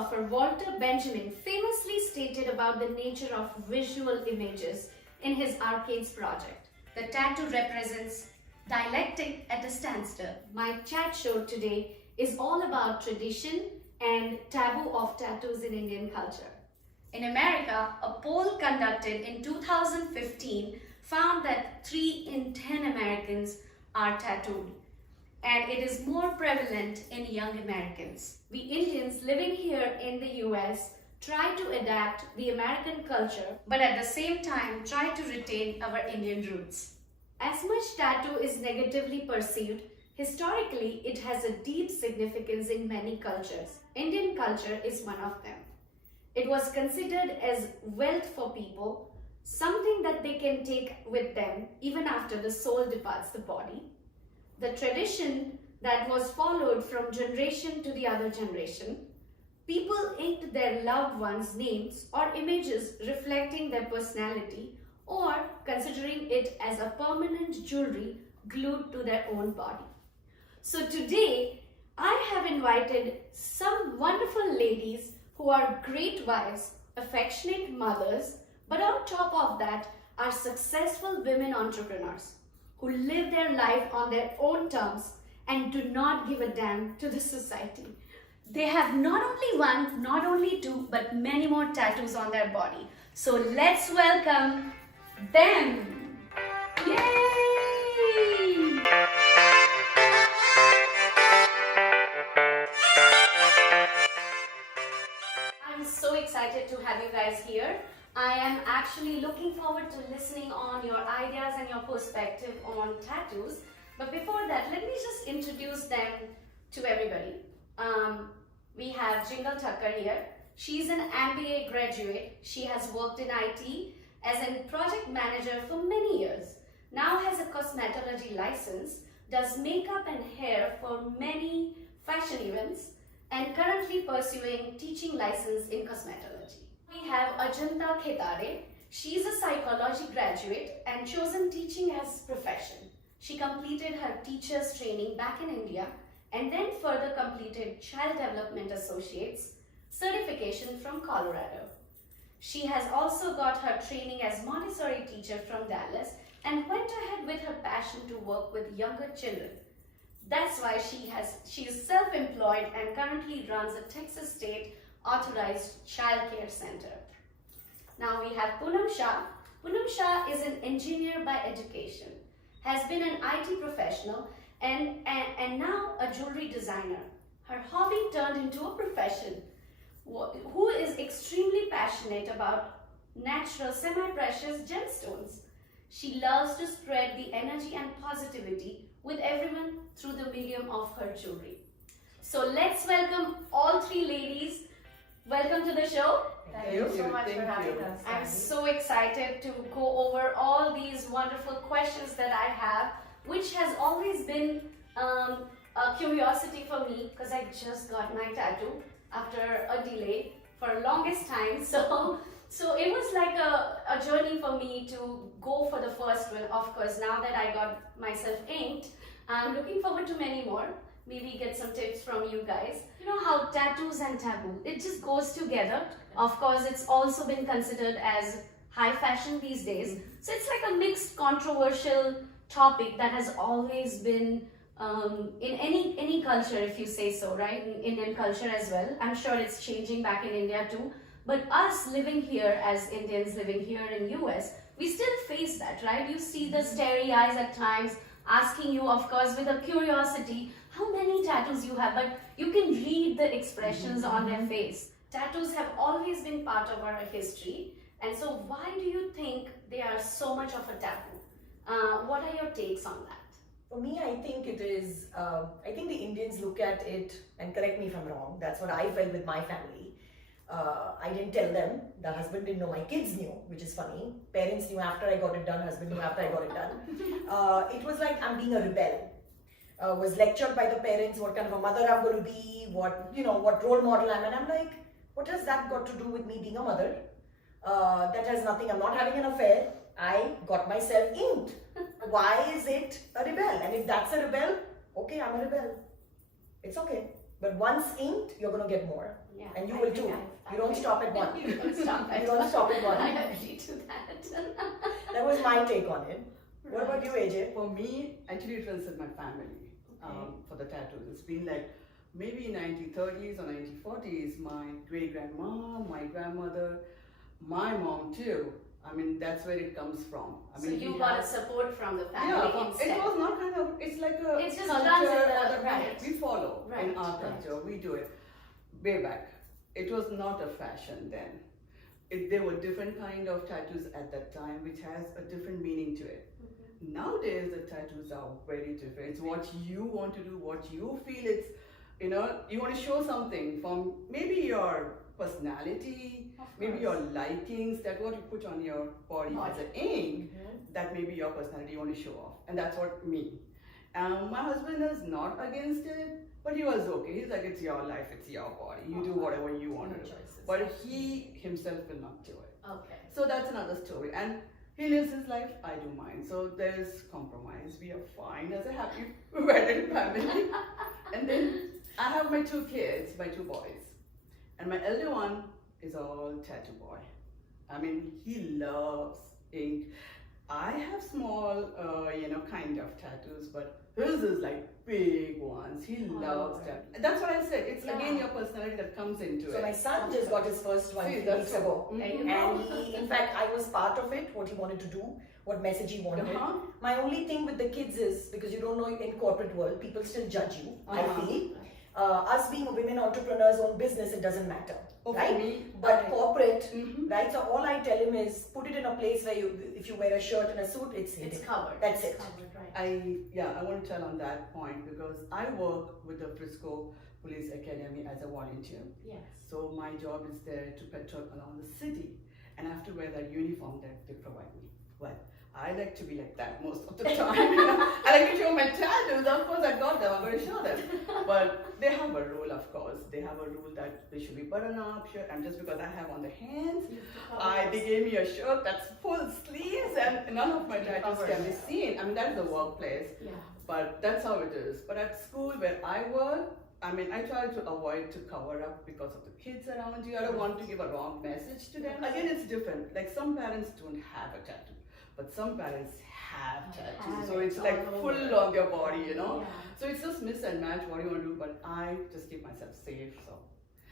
philosopher Walter Benjamin famously stated about the nature of visual images in his Arcades project. The tattoo represents dialectic at a standstill. My chat show today is all about tradition and taboo of tattoos in Indian culture. In America, a poll conducted in 2015 found that 3 in 10 Americans are tattooed, and it is more prevalent in young Americans. We Indians living here in the US try to adapt the American culture, but at the same time try to retain our Indian roots. As much tattoo is negatively perceived, historically it has a deep significance in many cultures. Indian culture is one of them. It was considered as wealth for people, something that they can take with them even after the soul departs the body. The tradition that was followed from generation to the other generation. People inked their loved ones' names or images reflecting their personality or considering it as a permanent jewelry glued to their own body. So today, I have invited some wonderful ladies who are great wives, affectionate mothers, but on top of that are successful women entrepreneurs who live their life on their own terms and do not give a damn to the society. They have not only one, not only two, but many more tattoos on their body. So let's welcome them. Yay! I'm so excited to have you guys here. I am actually looking forward to listening on your ideas and your perspective on tattoos. But before that, let me just introduce them to everybody. We have Jingle Thakkar here. She's an MBA graduate. She has worked in IT as a project manager for many years. Now has a cosmetology license, does makeup and hair for many fashion events, and currently pursuing teaching license in cosmetology. We have Ajanta Khetare. She's a psychology graduate and chosen teaching as profession. She completed her teacher's training back in India and then further completed Child Development Associates certification from Colorado. She has also got her training as Montessori teacher from Dallas and went ahead with her passion to work with younger children. That's why she is self-employed and currently runs a Texas State authorized child care center. Now we have Poonam Shah. Poonam Shah is an engineer by education, has been an IT professional and now a jewelry designer. Her hobby turned into a profession, who is extremely passionate about natural semi-precious gemstones. She loves to spread the energy and positivity with everyone through the medium of her jewelry. So let's welcome all 3 ladies. Welcome to the show. Thank you so much for having us. I'm so excited to go over all these wonderful questions that I have, which has always been a curiosity for me because I just got my tattoo after a delay for longest time. So it was like a journey for me to go for the first one. Of course, now that I got myself inked, I'm looking forward to many more. Maybe get some tips from you guys. You know how tattoos and taboo, it just goes together. Of course, it's also been considered as high fashion these days. So it's like a mixed controversial topic that has always been in any culture, if you say so, right? In Indian culture as well. I'm sure it's changing back in India too. But us living here as Indians living here in US, we still face that, right? You see the starry eyes at times asking you, of course, with a curiosity, how many tattoos you have, but you can read the expressions on their face. Tattoos have always been part of our history, and so why do you think they are so much of a taboo? What are your takes on that? For me, I think it is, I think the Indians look at it, and correct me if I'm wrong, that's what I felt with my family. I didn't tell them, the husband didn't know, my kids knew, which is funny. Parents knew after I got it done, husband knew after I got it done. It was like I'm being a rebel. Was lectured by the parents what kind of a mother I'm going to be, what role model I'm, and I'm like, what has that got to do with me being a mother? That has nothing, I'm not having an affair, I got myself inked. Why is it a rebel? And if that's a rebel, okay, I'm a rebel. It's okay. But once inked, you're going to get more. Yeah, And you I will think too. I You don't think- stop at one. You don't stop at You don't stop at one. I agree to that. That was my take on it. What about you, AJ? For me, actually it runs in my family for the tattoos. It's been like maybe 1930s or 1940s. My great grandma, my grandmother, my mom too. I mean, that's where it comes from. I So mean, you we got have- a support from the family yeah, instead. it was not kind of, it's like a It's just culture runs in the- or right. we follow in Right, our right. culture. We do it way back. It was not a fashion then. There were different kind of tattoos at that time, which has a different meaning to it. Mhm. Nowadays, the tattoos are very different. It's what you want to do, what you feel. It's, you want to show something from maybe your personality, Of maybe course. your likings, that what you put on your body as an ink, that may be your personality you want to show off. And that's what me. My husband is not against it, but he was okay. He's like, it's your life, it's your body. You do whatever you want to do. choices. But he himself will not do it. Okay. So that's another story. And he lives his life, I do mine. So there's compromise. We are fine as a happy wedded family. And then I have my two kids, my two boys. And my elder one is all tattoo boy. I mean, he loves ink. I have small, kind of tattoos, but his is like big ones. He loves that. That's what I said. It's again your personality that comes into So it. my son just got his first one See, 3 that's weeks ago. Mhm. There you go. And he, in fact, I was part of it, what he wanted to do, what message he wanted. Uh-huh. My only thing with the kids is, because you don't know, in corporate world, people still judge you, I Uh-huh. feel. Us being women entrepreneurs, own business, it doesn't matter, Oh, for right? me, But corporate, Mhm. right? So all I tell him is, put it in a place where if you wear a shirt and a suit, it's It's hidden. covered. That's It's it. covered, right. I want to tell on that point because I work with the Frisco Police Academy as a volunteer. Yes. So my job is there to patrol around the city, and I have to wear that uniform that they provide me. Well, I like to be like that most of the time. I like to show my tattoos. Of course, I got them. I'm going to show them. But they have a rule, of course. They have a rule that they should be button up shirt, and just because I have on the hands, they gave me a shirt that's full sleeves, and none of my tattoos can be seen. I mean, that's the workplace. Yeah. But that's how it is. But at school where I work, I mean, I try to avoid to cover up because of the kids around you. I don't want to give a wrong message to them. Again, it's different. Like some parents don't have a tattoo, but some parents have tattoos. So it's like full on their body, Yeah. So it's just miss and match what you want to do, but I just keep myself safe. So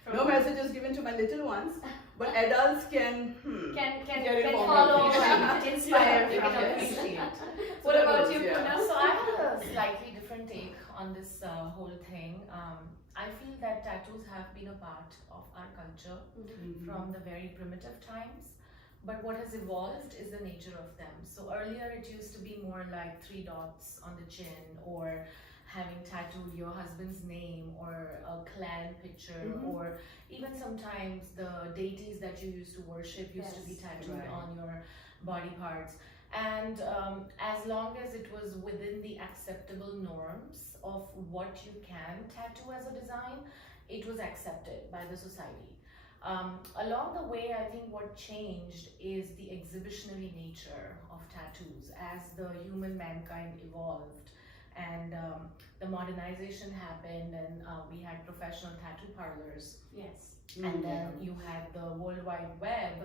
From- no messages given to my little ones, but adults can Can Get it from follow them. and inspire They from can this. appreciate. What that about was- you, yeah. Poonam? So I have a slightly different take on this whole thing. I feel that tattoos have been a part of our culture from the very primitive times. But what has evolved is the nature of them. So earlier it used to be more like 3 dots on the chin, or having tattooed your husband's name, or a clan picture, or even sometimes the deities that you used to worship used to be Yes. tattooed Right. on your body parts. And as long as it was within the acceptable norms of what you can tattoo as a design, it was accepted by the society. Along the way, I think what changed is the exhibitionary nature of tattoos as the human mankind evolved, and the modernization happened, and we had professional tattoo parlors, Yes. and then you had the World Wide Web,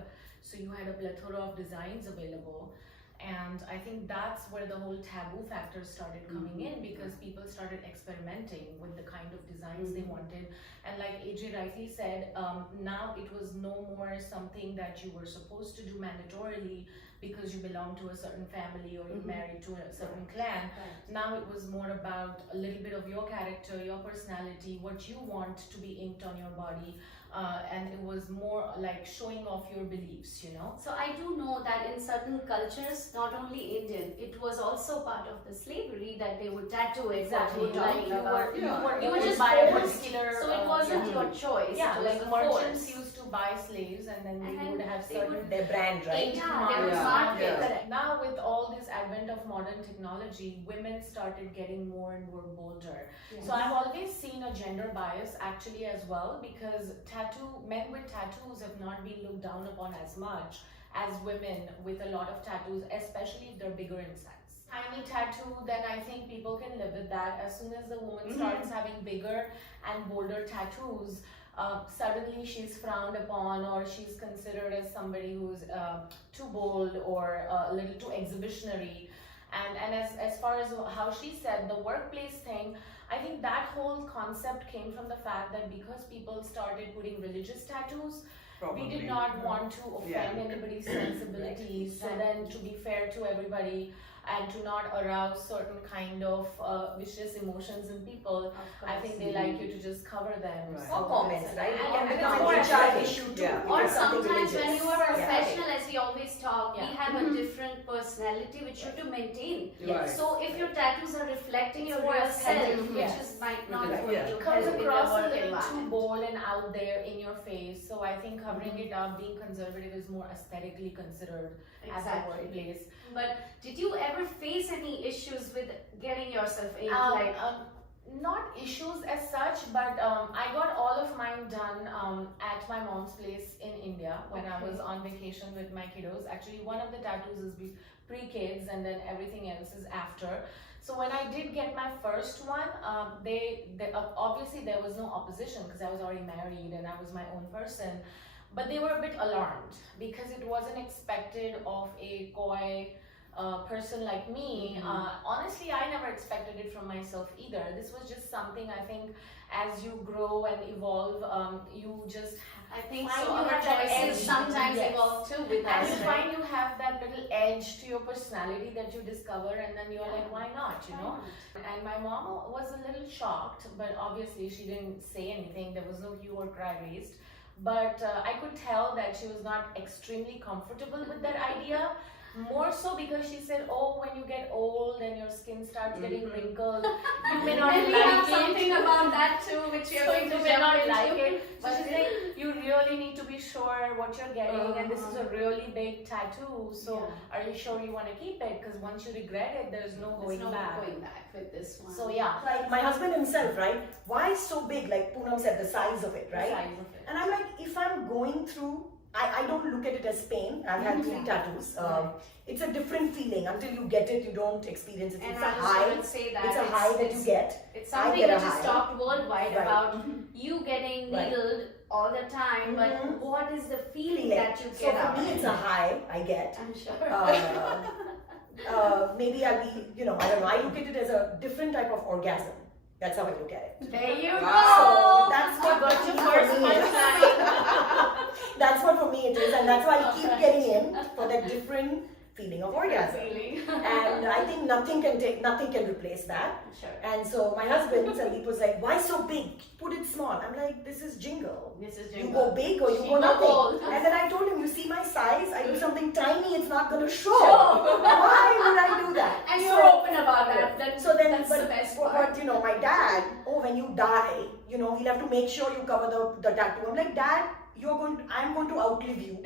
so you had a plethora of designs available. And I think that's where the whole taboo factor started coming in, because people started experimenting with the kind of designs they wanted. And like AJ rightly said, now it was no more something that you were supposed to do mandatorily because you belong to a certain family or you married to a certain clan. Now it was more about a little bit of your character, your personality, what you want to be inked on your body. And it was more like showing off your beliefs, So I do know that in certain cultures, not only Indian, it was also part of the slavery that they would tattoo it. Exactly. What you like, you were just buy a forced, particular. so it wasn't your choice. Yeah, it like was a merchants force. used to buy slaves, and then And they would have they certain would- Their brand, right? Yeah, there was Yeah. market. Yeah. Correct. Now with all this advent of modern technology, women started getting more and more bolder. Yes. So I've always seen a gender bias actually as well, because men with tattoos have not been looked down upon as much as women with a lot of tattoos, especially if they're bigger in size. tiny tattoo, then I think people can live with that. As soon as the woman starts having bigger and bolder tattoos, suddenly she's frowned upon, or she's considered as somebody who's too bold or a little too exhibitionary. And as far as how she said, the workplace thing, I think that whole concept came from the fact that because people started putting religious tattoos, we did not want to offend anybody's sensibilities. So then, to be fair to everybody and to not arouse certain kind of vicious emotions in people, I think they like you to just cover them. Right. Or comments, right? It can And become it's an more HR issue too. Yeah. if Or it's something sometimes when religious. you are a Yeah. professional, as we always talk, we Yeah. have a different personality which you have to maintain. Right. So if your tattoos are reflecting your more real aesthetic, self, which yes. is might not Yeah. what Yeah. you Comes help in the across a work little too environment. bold and out there in your face. So I think covering it up, being conservative, is more aesthetically considered as a Exactly. workplace. But did you ever face any issues with getting yourself in? Not issues as such, but I got all of mine done at my mom's place in India when I was on vacation with my kiddos. Actually, one of the tattoos is pre-kids, and then everything else is after. So when I did get my first one, they obviously there was no opposition because I was already married and I was my own person. But they were a bit alarmed because it wasn't expected of a coy person like me. Honestly, I never expected it from myself either. This was just something I think as you grow and evolve, you just I think find so. you Our have that choices edge. sometimes Yes. evolve too with and us. you right? find you have that little edge to your personality that you discover, and then you're like, why not, you know? And my mom was a little shocked, but obviously she didn't say anything. There was no hue or cry raised. But I could tell that she was not extremely comfortable with that idea. More so because she said, oh, when you get old and your skin starts getting wrinkled, you may not And we like have it. something about that too, which you're going to you may jump not into. like it. So But she's like, you really need to be sure what you're getting, and this is a really big tattoo. So are you sure you want to keep it? Because once you regret it, there's no going There's no back. going back with this one. So yeah, Like my husband himself, right? Why so big? Like Poonam said, the size of it, the right? size of it. And I'm like, if I'm going through, I don't look at it as pain. I've had 3 tattoos. It's a different feeling. Until you get it, you don't experience it. And It's a I was high. going to say that It's a high that you get. It's I something get a which is high. talked worldwide Right. about you getting Right. needled all the time, but Mhm. what is the feeling Feeling. that you So get for out me, of it's it? a high I get. I'm sure. Maybe I'll be, I don't know. I look at it as a different type of orgasm. That's how I look at it. There you Wow. go. That's You what got your for first me is. punchline. That's what for me it is, and that's why I keep getting in for that different feeling of orgasm. Feeling. And I think nothing can replace that. Sure. And so my husband Sandeep was like, "Why so big? Put it small." I'm like, "This is jingle. This is You Jingle. go big or you She go go nothing." bold. And then I told him, "You see my size? I do something tiny. It's not going to show. Sure. Why would I do that?" And So- you're open about that. So then, that's the best part. but my dad, when you die, we'll have to make sure you cover the tattoo. I'm like, "Dad, I'm going to outlive you.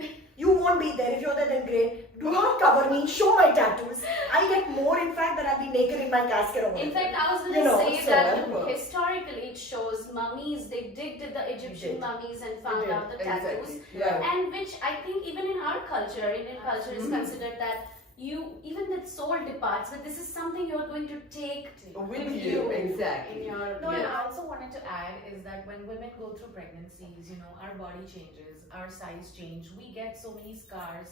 You won't be there. If you're there, then great. Do not cover me. Show my tattoos. I get more, in fact, that I'll be naked in my casket or In whatever." fact, I was going to say so that whatever. historically it shows mummies, they digged at the Egyptian did. mummies and found out the tattoos. Exactly. Yeah. And which I think even in our culture, Indian culture is Mhm. considered that even that soul departs, but this is something you're going to take With you, exactly. in your No, and life. I also wanted to add is that when women go through pregnancies, our body changes, our size change. We get so many scars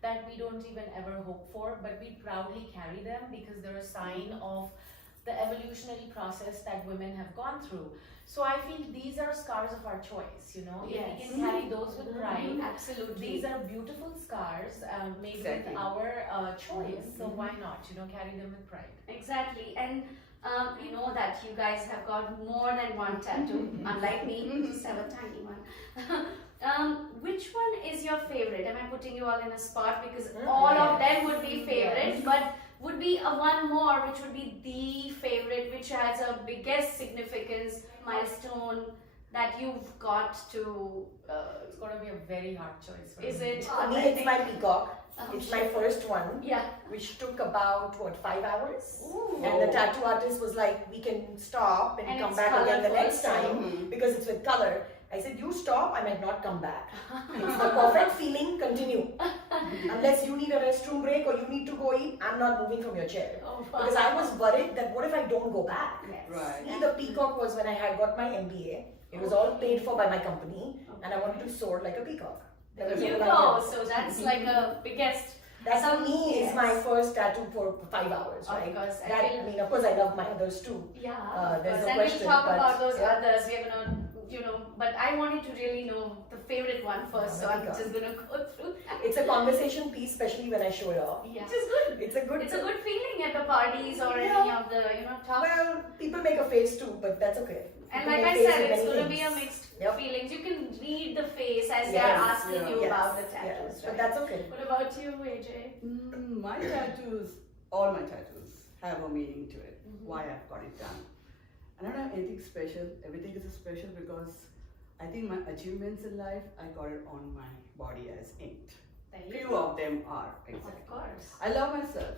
that we don't even ever hope for, but we proudly carry them because they're a sign of the evolutionary process that women have gone through. So I feel these are scars of our choice, If we Yes. can carry those with pride, Absolutely. these are beautiful scars made Exactly. with our choice. So why not, carry them with pride. Exactly. And you know that you guys have got more than one tattoo, unlike me, just have a tiny one. Which one is your favorite? Am I putting you all in a spot? Because all of them would be favorite, but would be a one more, which would be the favorite, which has a biggest significance, milestone that you've got to. It's going to be a very hard choice for Is me. it? For me, it's my peacock. It's my first one, Yeah. which took about 5 hours. Ooh. And the tattoo artist was like, "We can stop and And come it's back again the colourful, next time Mhm. because it's with color." I said, you stop, I might not come back. It's the perfect feeling, continue. Unless you need a restroom break or you need to go eat, I'm not moving from your chair. Oh, Because I was worried that what if I don't go back? Yes. Right. See, the peacock was when I had got my MBA. It was all paid for by my company, and I wanted to soar like a peacock. That was There you all I go. did. So that's like a biggest. That So, for me is yes. my first tattoo for 5 hours, Of right? course, I That, will- I mean, of course, I love my others too. Yeah, there's of course. no And question, we'll talk but- about those yeah. others. We're gonna, but I wanted to really know the favorite one first, so I'm Peacock. just gonna go through that. It's a conversation piece, especially when I show it off. Yeah. Which is good. It's a good. It's a good feeling at the parties or Yeah. any of the, talk. Well, people make a face too, but that's okay. And People like make I face said, with it's many going to be a things. mixed Yep. feelings. You can read the face as they Yes, are asking yeah. you Yes, about the yes, tattoos, but right? that's okay. What about you, AJ? My tattoos, all my tattoos have a meaning to it. Mhm. Why I've got it done. I don't have anything special. Everything is special because I think my achievements in life, I got it on my body as inked. There you Few go. of them are Of exactly. course. I love myself.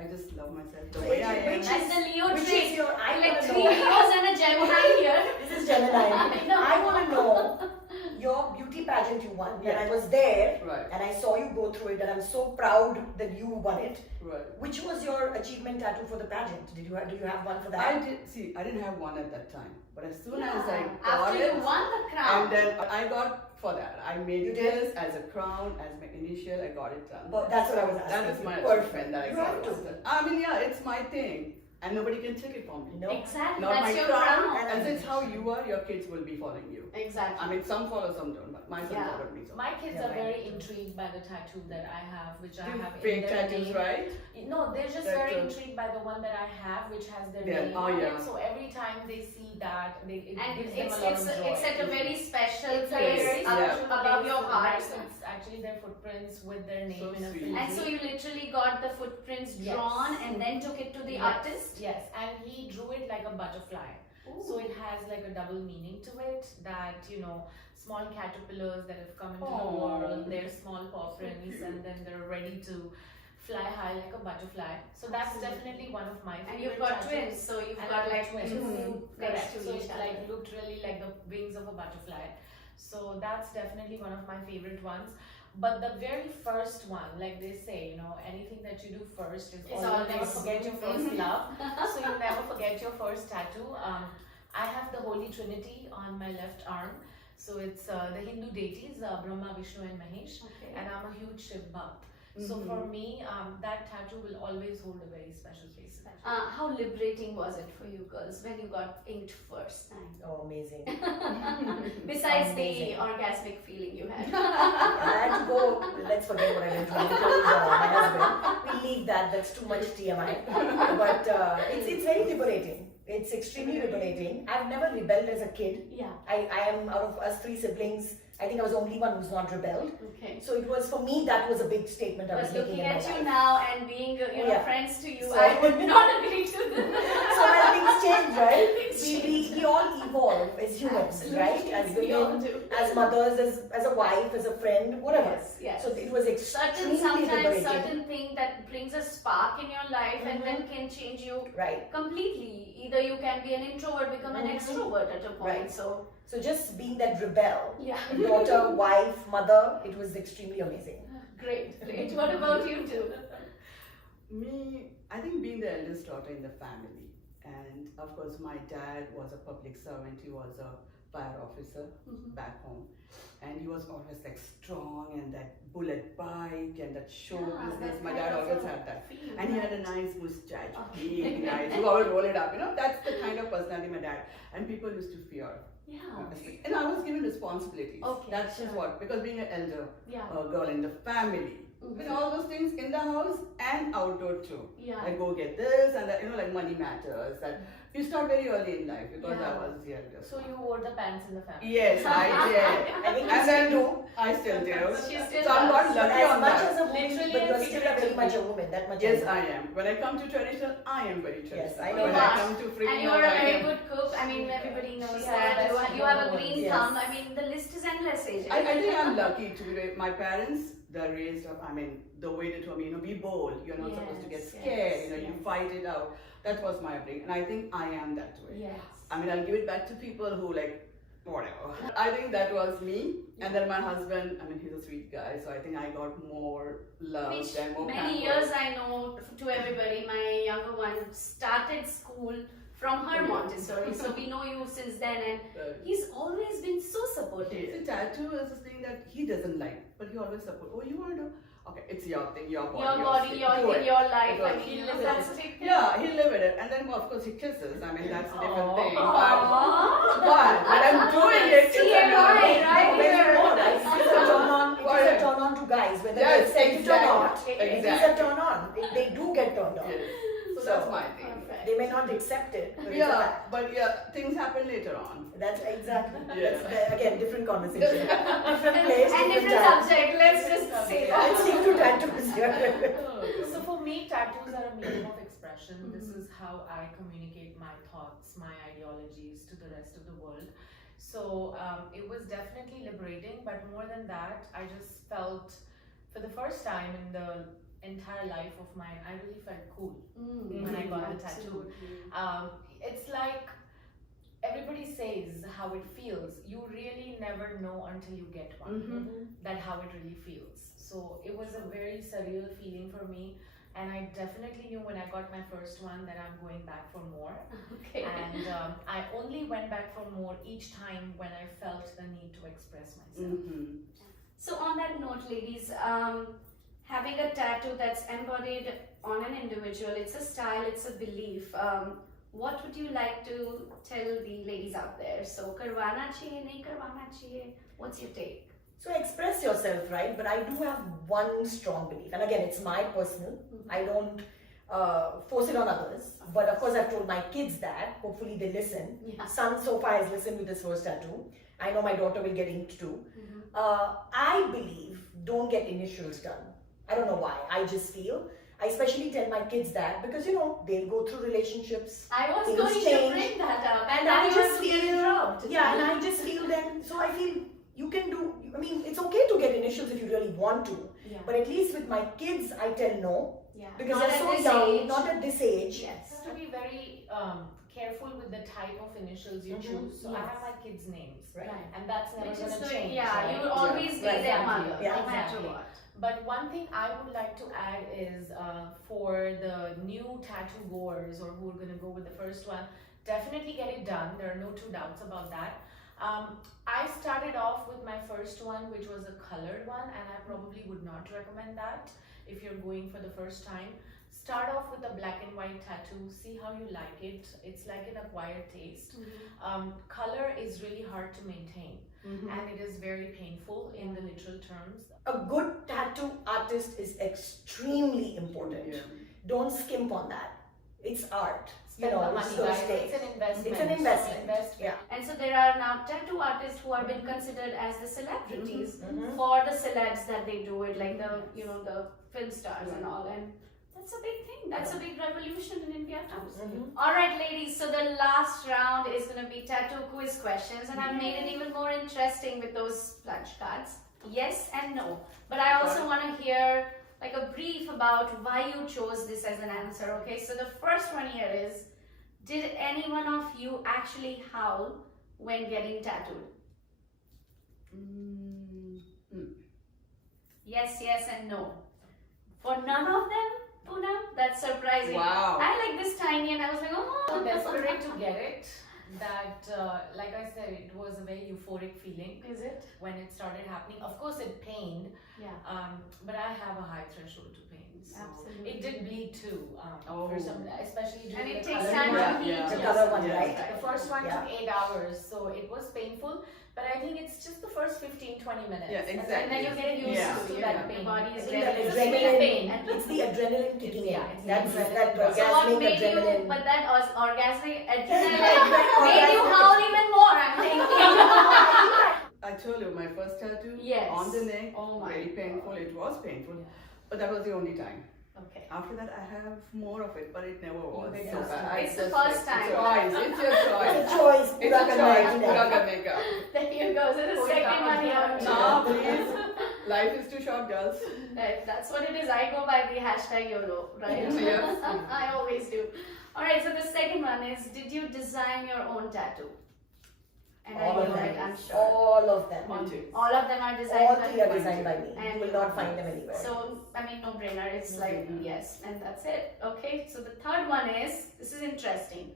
I just love myself the So way AJ, I am. which That's the Leo Which trait. is your? I Like want to 3 know. Leos and a Gemini here. This is Gemini. I know. I want to know your beauty pageant you won. And Yeah. I was there, Right, and I saw you go through it, and I'm so proud that you won it. right. Which was your achievement tattoo for the pageant? Do you have one for that? I did see. I didn't have one at that time, but as soon as I Yeah. got After it, you won the crown. and then I got for that. I made You did? this as a crown, as my initial. I got it done. Well, that's what I was asking. That is my Perfect. achievement that I You got. have to. was that. I mean, yeah, it's my thing, and nobody can take it from me. No. Exactly. Not That's my your crown, crown. and it's how you are. Your kids will be following you. Exactly. I mean, some follow, some don't. But my son Yeah. followed me. So. My kids Yeah, are mine very too. intrigued by the tattoo that I have, which I You have in fake their tattoos, name. right? No, they're just That, very uh, intrigued by the one that I have, which has their Yeah, name oh, on yeah. it. So every time they see that, it And gives them it's, a lot it's, of joy. it's at a very special It's like place a very Yeah. special above place your in heart. life. It's actually their footprints with their name So in a sweet. filigree. And so you literally got the footprints Yes. drawn and then took it to the Yes, artist? Yes, and he drew it like a butterfly. So it has like a double meaning to it, that small caterpillars that have come into the Aw. world, their small paw prints, cute. and then they're ready to fly high like a butterfly. So that's definitely one of my favorite And you've got tattoos. twins, so you've And got I've like twins. two Correct. next to So each it other. like looked really like the wings of a butterfly. So that's definitely one of my favorite ones. But the very first one, like they say, anything that you do first is It's all. Never always- forget your first love. So you never forget your first tattoo. I have the Holy Trinity on my left arm. So it's the Hindu deities, Brahma, Vishnu and Mahesh. Okay. And I'm a huge Shiv bhakt. So Mhm. for me, that tattoo will always hold a very special place. How liberating was it for you girls when you got inked first time? Oh, amazing. Besides Amazing. the orgasmic feeling you had. I had to go. Let's forget what I went through. I told my husband. We leave that. That's too much TMI. But it's very liberating. It's extremely liberating. I've never rebelled as a kid. Yeah. I am out of us 3 siblings. I think I was the only one who's not rebelled. Okay. So it was for me. That was a big statement I was But making looking in my at you life. now and being Yeah. friends to you, So- I would not agree to this. So when things change, right? Things We all evolve as humans, Absolutely. right? As We all women, do. as mothers, as a wife, as a friend, whatever. Yes, yes. So it was extremely Sometimes liberating. certain thing that brings a spark in your life and then can change you Right. completely. Either you can be an introvert, become an Mhm. extrovert at a point. Right. So just being that rebel, yeah, daughter, wife, mother, it was extremely amazing. great. What about you two? Me, I think being the eldest daughter in the family, and of course my dad was a public servant. He was a fire officer Mhm. back home, and he was always like strong and that bullet bike and that show Yeah, business. that My kind dad of always a had that, feel, and he right? had a nice mustache, Okay. big nice. You always roll it up, That's the kind of personality my dad. And people used to fear. Yeah. And I was given responsibilities. Okay, That's just sure. what, because being an elder Yeah. girl in the family, Mhm. with all those things in the house and outdoor too. Yeah. Like go get this and that, like money matters. That you start very early in life because I Yeah. was the eldest. So you wore the pants in the family. Yes, I did. I think you And still then do. I still do. She still So I'm does. not But lucky as on much that. as a woman, Literally but you're and still very figuratively. much a woman. That much. Yes, I I am. When I come to traditional, I am very traditional. I know when that. I come to freaking And you're a out, I very am. good cook. I mean, everybody knows She that. has You have a the green yes. thumb. I mean, the list is endless, AJ. I think I'm lucky to be my parents. They're raised up. I mean, the way they told me, be bold. You're not supposed to get Yes, scared. yes, You yes. fight it out. That was my upbringing, and I think I am that way. Yes. I mean, I'll give it back to people who like whatever. I think that was me. And then my husband, I mean, he's a sweet guy, so I think I got more love Which and more many pampered. years I know to everybody. My younger one started school from her Montessori, so we know you since then, and he's always been so supportive. The tattoo is this thing that he doesn't like, but he always supports. Oh, you want to do? Okay, it's your thing, your body, Your body, skin. your Do thing, it. your life. Because I mean, he you lives know, it. that's a big thing. Yeah, he live with it, and then of course he kisses. I mean, that's a different thing. Aww. But when I'm doing it, it's TMI, another- right No, when you here. know, right? It is a turn on. It is a turn on to guys, whether Yes, they accept it or not. exactly. It is a turn on. They do get turned on. Yes. So So, that's my thing. Perfect. They may not accept it, but it's a Yeah, fact. but yeah, things happen later on. That's exactly. Yeah. That's again different conversation, different place, And different time. subject. Let's just say that. Let's stick to tattoos here. So for me, tattoos are a medium of expression. This is how I communicate my thoughts, my ideologies to the rest of the world. So it was definitely liberating, but more than that, I just felt, for the first time in the entire life of mine, I really felt cool when I got the tattoo. It's like everybody says how it feels. You really never know until you get one that how it really feels. So it was a very surreal feeling for me, and I definitely knew when I got my first one that I'm going back for more. Okay. And I only went back for more each time when I felt the need to express myself. So on that note, ladies, having a tattoo that's embodied on an individual, it's a style, it's a belief. What would you like to tell the ladies out there? So, karwana chahiye, nahi karwana chahiye? What's your take? So express yourself, right? But I do have one strong belief, and again, it's my personal. I don't force it on others. But of course, I've told my kids that. Hopefully, they listen. Yeah. Son so far has listened with his first tattoo. I know my daughter will get inked too. I believe don't get initials done. I don't know why. I just feel. I especially tell my kids that because you know they'll go through relationships. I was Things going change. to bring that up, And then I you just were getting feel, dropped. yeah, and I just feel then, so I feel you can do, I mean, it's okay to get initials if you really want to, Yeah. but at least with my kids, I tell no, Yeah. because Not they're at so this young, age. not at this age. Yes. You have to be very careful with the type of initials you choose. So I Yes. have my kids' names, Right. and that's never Which going is to doing, change. yeah, right? you will always be Right. their Exactly. mother, Yeah. no matter Exactly. what. But one thing I would like to add is for the new tattoo goers or who are going to go with the first one, definitely get it done. There are no two doubts about that. I started off with my first one, which was a colored one, and I probably would not recommend that if you're going for the first time. Start off with a black and white tattoo, see how you like it. It's like an acquired taste. Color is really hard to maintain, and it is very painful in the literal terms. A good tattoo artist is extremely important. Yeah. Don't skimp on that. It's art. Spend the money, so guys. stay. It's an investment. It's an investment. Invest. Yeah. And so there are now tattoo artists who have been considered as the celebrities Mhm. for the celebs that they do it, like the the film stars and all. And that's a big thing. That's a big revolution in India too. All right, ladies. So the last round is going to be tattoo quiz questions, and I've made it even more interesting with those punch cards. Yes and no. But I also want to hear like a brief about why you chose this as an answer. Okay. So the first one here is: did any one of you actually howl when getting tattooed? Yes, yes, and no. For none of them, Poonam? That's surprising. Wow. I like this tiny, and I was like, oh. So desperate to get it that, like I said, it was a very euphoric feeling Is it? when it started happening. Of course, it pained, Yeah. but I have a high threshold to pain. So Absolutely. it did bleed too, Oh. for some, especially during And it the takes color time one. to heal. The Yeah. color one, Yes. right? The first one Yeah. took 8 hours, so it was painful. But I think it's just the first 15-20 minutes. Yeah, And exactly. then you get used Yeah. to Yeah. that Yeah. pain. Your body is I think ready that to feel adrenaline, pain. it's the adrenaline kicking in. Yeah, it's the That's adrenaline. that So what orgasmic made you, adrenaline. but that was orgasmic adrenaline made you howl even more, I'm thinking. I told you, my first tattoo Yes. on the neck, Oh my very painful. It was painful, Yeah. but that was the only time. Okay. After that, I have more of it, but it never was. did So not. bad. I It's the just first like, time. Choice. It's your choice. It's a choice. It's Pura a karna choice. hai ki Pura nahi. karne ka. There you go. So the Oh, second yeah. one here. No, please. Life is too short, girls. That's what it is. I go by the hashtag YOLO, right? Yes. I always do. Alright, so the second one is, did you design your own tattoo? And All I of know them. that, I'm sure. All of them. Me too. All of them are designed All by three are you. designed by me. And You will not find them anywhere. So, I mean, no brainer. It's like, No-brainer. yes, and that's it. Okay, so the third one is, this is interesting.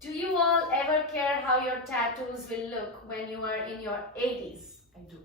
Do you all ever care how your tattoos will look when you are in your 80s? I do.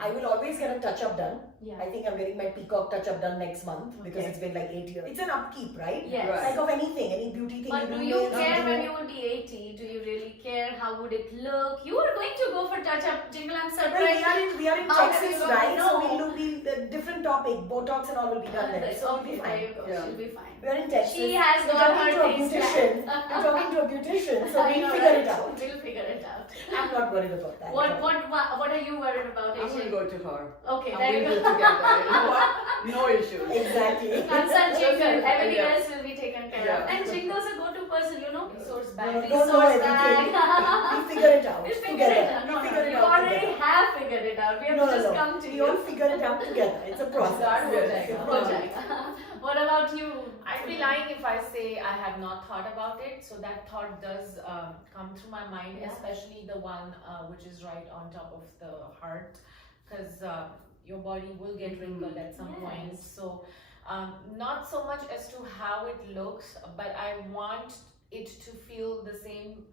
I will always get a touch-up done. Yeah. I think I'm getting my peacock touch-up done next month because Okay. it's been like 8 years. It's an upkeep, right? Yes. Right. Like of anything, any beauty thing But you do do. you nails, care do- when you will be 80? Do you really care? How would it look? You are going to go for touch-up, Jingle. I'm Well, surprised. we are in How Texas, are you going to right? So know? we'll do the different topic. Botox and all will be done there. It's So we'll okay, be there fine. you go. Yeah. She'll be fine. We are in Texas. She has We're got talking her to a things beautician. planned. We're talking to a beautician, so I we'll know, figure right? it out. We'll figure it out. I'm not worried about that. What are you worried about, I'm going to Asian? go to her. Okay, And there you we'll go. go together. You know what? No issues. Exactly. Consult Jingle. Everything Yeah. else will be taken care of. Yeah. And Jingle's a go-to person, you know. Resource No, bank. don't know Resource everything. bag. We'll figure it out We'll figure together. it out. No, We'll no, figure it you out already together. have figured it out. We have No, just no, come no. to We you. all figure it out together. It's a process. Start with Yes. that. Ho jayega. What about you? I'd be lying if I say I have not thought about it. So that thought does come through my mind, Yeah. especially the one which is right on top of the heart, because your body will get wrinkled at some point. Yes. So not so much as to how it looks, but I want it to feel the same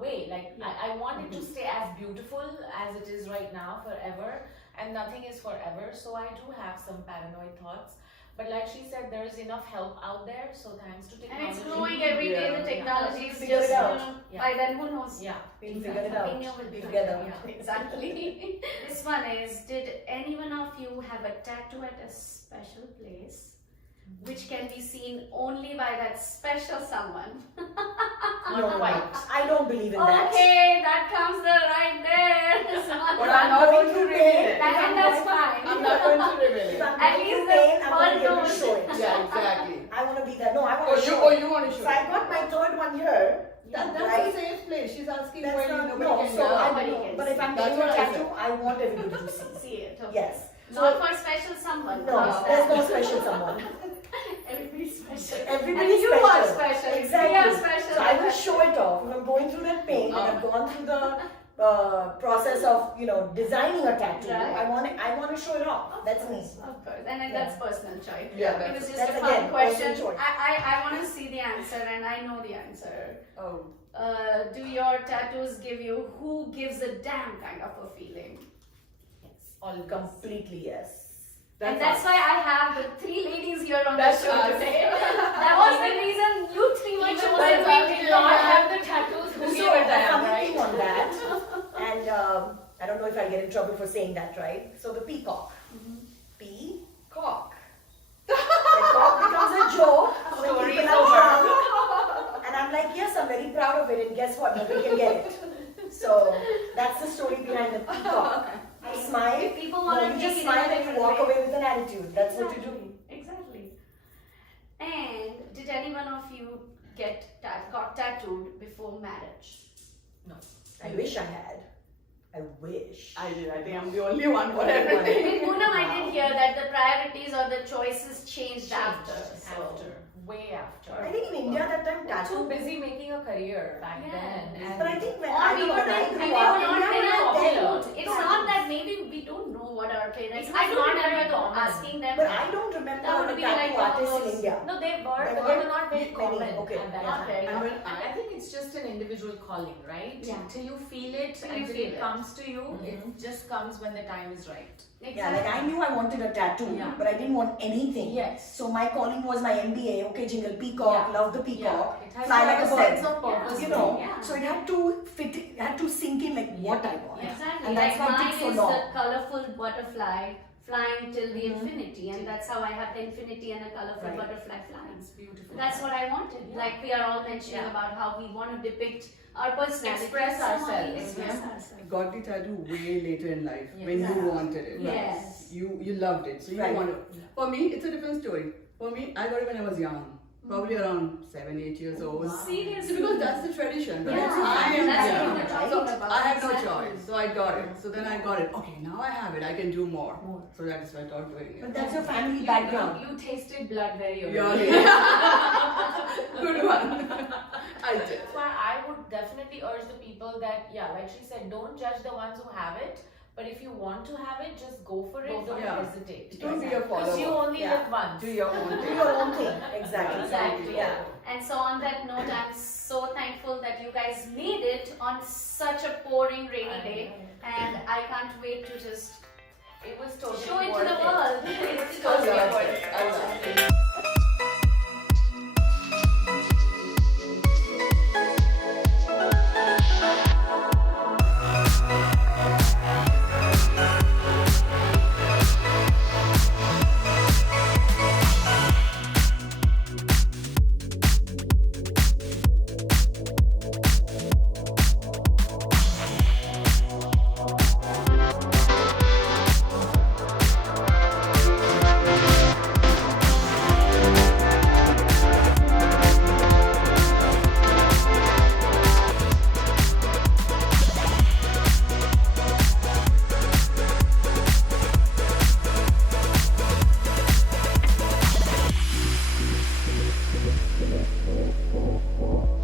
way. Like I want it to stay as beautiful as it is right now forever, and nothing is forever. So I do have some paranoid thoughts. But like she said, there is enough help out there. So thanks to And technology. it's growing every day. Yeah. The technology is Figure it just, out. by then who knows? Yeah. We'll figure it out Opinion will be together. Yeah, exactly. This one is, did any one of you have a tattoo at a special place which can be seen only by that special someone? No, quite. I don't believe in that. Okay, that comes right there. But I'm not going to reveal it. And that's fine. I'm not going to reveal If it. I'm At going least through the pain, I'm going to be able to world show it. Yeah, exactly. I want to be there. No, I want to show Oh, it. you want to show So I got my third one here. That's right? a safe place. She's asking That's where not, nobody no, can so go. I Nobody don't know. can But if see. I'm That's getting a what I tattoo, I want everybody to see. See it. Okay. Yes. Not for special someone. No, How's there's that? no special someone. Everybody's special. Everybody's And you special. are special. Exactly. We are special. So I will show it off. If I'm going through that pain and I've gone through the process of designing a tattoo, Right. I want to show it off. That's me. Of course, and then that's personal choice. Yeah, It was just that's a fun again, question. personal choice. I want to see the answer, and I know the answer. Oh, Do your tattoos give you who gives a damn kind of a feeling? All Completely yes. And that's why I have the three ladies here on That's the show us. today. That was the reason you three were Even chosen. when we did not have the tattoos, who So gave a damn, I'm right? working on that, and I don't know if I'll get in trouble for saying that, right? So the peacock, peacock. The cock becomes a joke when Story people is are over. drunk, and I'm like, yes, I'm very proud of it, and guess what? Nobody can get it. So that's the story behind the peacock. I smile. If people No, want to you take just it in smile a and you different walk way. away with an attitude. That's what you do. Exactly. And did any one of you got tattooed before marriage? No. I wish I had. I wish. I did. I think I'm the only one for everything. With Poonam, I did hear that the priorities or the choices changed after. After. Way after. I think in India that time Too tattoo. busy making a career back Yeah. then. And But I think when Or I we know were when I not, we grew were up, not India very was then. popular. It's not that maybe we don't know what our parents. It I was don't not very remember common. asking them. But I don't remember That would a be tattoo like one of artist in those- India. no, they were, There but were they were not very many, common okay. at that Not time. very And when I think it's just an individual calling, right? Yeah. Till you feel it, Till you until feel it it. comes to you, Mhm. it just comes when the time is right. Yeah, like I knew I wanted a tattoo, Yeah. but I didn't want anything. Yes. So my calling was my MBA. Okay, jingle peacock, Yeah. love the peacock, It has fly to like have a a sense bird. of purpose. You to know, it. Yeah. so it had to fit. It had to sink in like what I want. Exactly. And that's Like why it mine took so is long. the colorful butterfly flying till the Mhm. infinity, and that's how I have the infinity and a colorful Right. butterfly flying. It's beautiful. That's what I wanted. Yeah. Like we are all mentioning Yeah. about how we want to depict our personality. Express Somehow we ourselves. Express Mhm. ourselves. Got the tattoo way later in life Yes. when you Yeah. wanted it. Yes. You loved it, so you Right. want to. For me, it's a different story. For me, I got it when I was young, probably around 7, 8 years old. Seriously. So because that's the tradition, right? Yeah. So I am That's young, what we're right? talking about. I had no Exactly. choice, so I got it. So then I got it. Okay, now I have it. I can do more. So that is why I started doing But it. that's your family You, background. you tasted blood very early. Yeah. Good one. I did. That's why I would definitely definitely urge the people that, yeah, like she said, don't judge the ones who have it. But if you want to have it, just go for it. Don't Yeah. hesitate. Don't be a follower. Because you only Yeah. live once. Do your own Do thing. your own thing. Exactly. Exactly. Yeah. And so on that note, I'm so thankful that you guys made it on such a pouring rainy day. And I can't wait to just It was totally show it to worth the it. world. It's totally I love worth it. it. I love it.